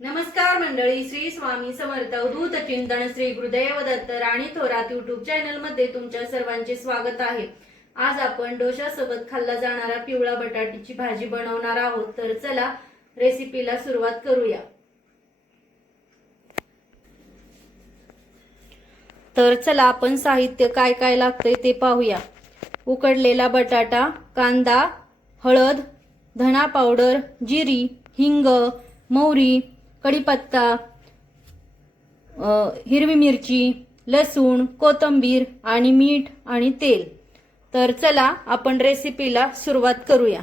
नमस्कार मंडळी, श्री स्वामी समर्थ अवधूत चिंतन श्री गुरुदेव दत्त राणी थोरात युट्यूब चॅनल मध्ये तुमच्या सर्वांचे स्वागत आहे। आज आपण डोशासोबत खाल्ला जाणारा पिवळा बटाट्याची भाजी बनवणार आहोत। तर चला रेसिपीला सुरुवात करूया। तर चला आपण साहित्य काय काय लागतंय ते पाहूया। उकडलेला बटाटा, कांदा, हळद, धना पावडर, जिरी, हिंग, मोहरी, कढीपत्ता, हिरवी मिरची, लसूण, कोथिंबीर आणि मीठ आणि तेल। तर चला आपण रेसिपीला सुरुवात करूया।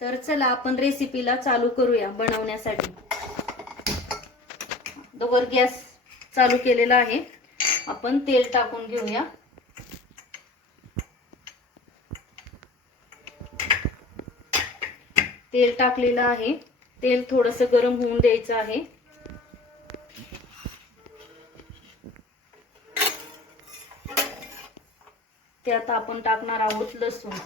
तर चला आपण रेसिपीला चालू करूया बनवण्यासाठी। दोघर गॅस चालू केलेला आहे। आपण तेल टाकून घेऊया। तेल टाकलेलं आहे। तेल थोडंसं गरम होऊन द्यायचं आहे। त्यात आपण टाकणार आहोत लसूण।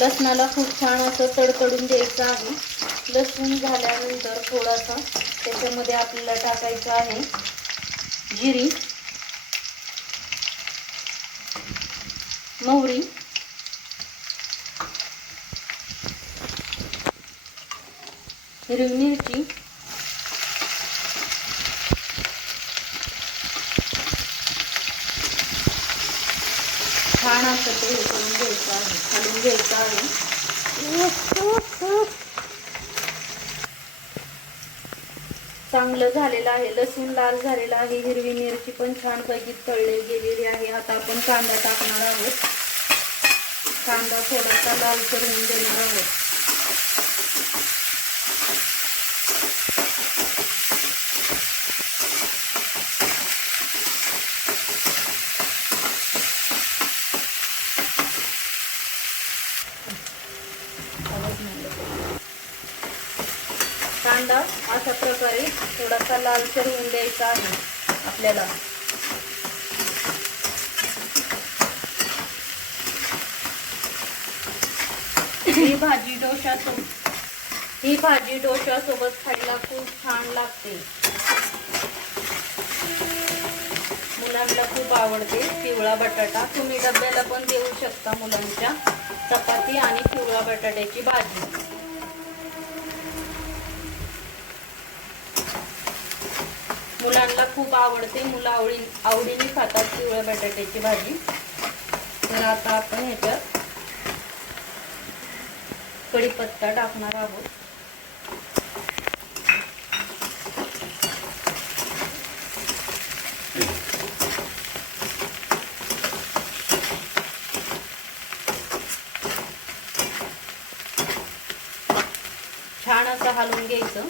लसणाला खूप छान असं तडतडून द्यायचं आहे। लसूण झाल्यानंतर थोडासा त्याच्यामध्ये आपल्याला टाकायचं आहे जिरी, मोहरी, हिरवी मिरची, छान असं ते हे करून घ्यायचं आहे, घालून घ्यायचं आहे। चांगलं झालेलं आहे। लसूण लाल झालेला आहे। हिरवी मिरची पण छान पैकी तळली गेलेली आहे। आता आपण कांदा टाकणार आहोत। कांदा थोडासा लाल करून देणार आहोत। कांदा अशा प्रकारे थोडासा लालसर होऊन द्यायचा आहे आपल्याला। ही भाजी डोशासोबत खायला खूप छान लागते। मुलांना खूप आवडते पिवळा बटाटा। तुम्ही डब्याला पण देऊ शकता मुलांच्या। चपाती आणि पिवळा बटाट्याची भाजी मुलांना खूप आवडते। मुलं आवडीने खातात पिवळ्या बटाट्याची भाजी। तर आता आपण ह्याच्यात कढीपत्ता टाकणार आहोत। छान असं हलवून घ्यायचं।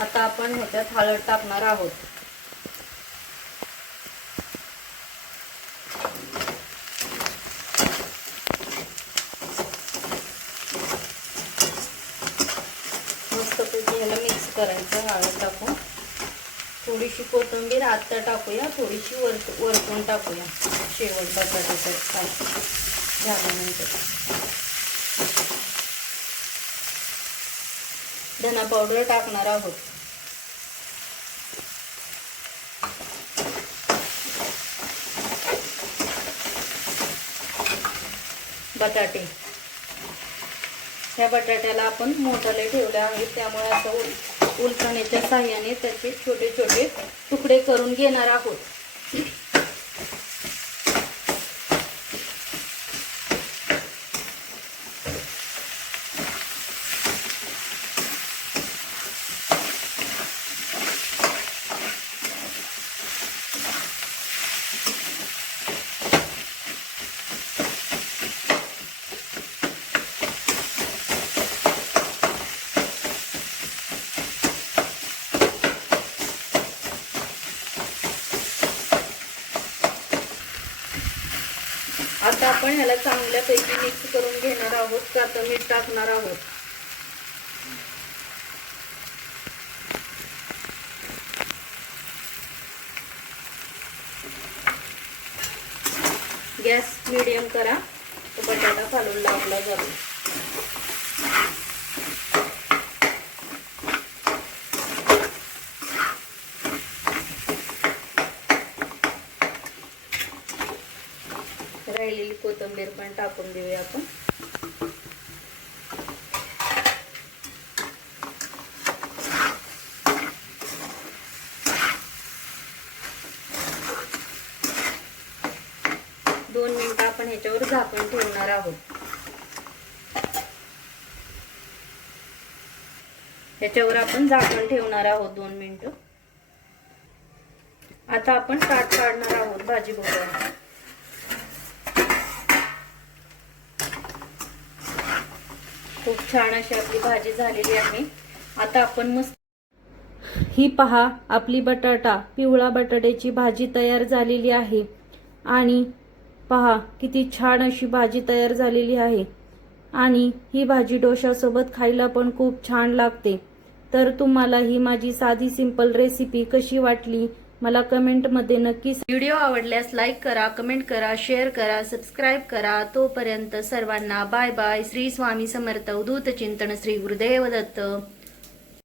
आता आपण ह्याच्यात हळद टाकणार आहोत। मस्तपैकी ह्याला मिक्स करायचं हळद टाकून। थोडीशी कोथिंबीर आता टाकूया, थोडीशी वरतून टाकूया शेवट बटाट्याचं झाल्यानंतर। धना पावडर टाकणार आहोत। बटाटे, ह्या बटाट्याला आपण मोठाले ठेवले आहे, त्यामुळे असं उलटण्याच्या साहाय्याने त्याचे छोटे छोटे तुकडे करून घेणार आहोत। आपण ह्याला चांगल्यापैकी मिक्स करून घेणार आहोत. का तर मीठ टाकणार आहोत. गॅस मीडियम करा, तो बटाटा खालून लागला जातो. राहिलेली कोथिंबीर पण टाकून देऊया आपण. दोन मिनिटं आपण ह्याच्यावर झाकण ठेवणार आहोत. ह्याच्यावर आपण झाकण ठेवणार आहोत 2 मिनिटं. आता आपण ताट काढणार आहोत भाजी बरोबर. खूप छान अशी आपली भाजी झालेली आहे. आता आपण मस्त ही पहा, आपली पिवळा बटाट्याची भाजी तयार झालेली आहे. आणि पहा किती छान अशी भाजी तयार झालेली आहे. आणि ही भाजी डोशासोबत खायला पण खूप छान लागते. तर तुम्हाला ही माझी साधी सिंपल रेसिपी कशी वाटली मला कमेंटमध्ये नक्की. व्हिडिओ आवडल्यास लाईक करा, कमेंट करा, शेअर करा, सबस्क्राईब करा. तोपर्यंत सर्वांना बाय बाय. श्री स्वामी समर्थ. अवधूत चिंतन. श्री गुरुदेव दत्त.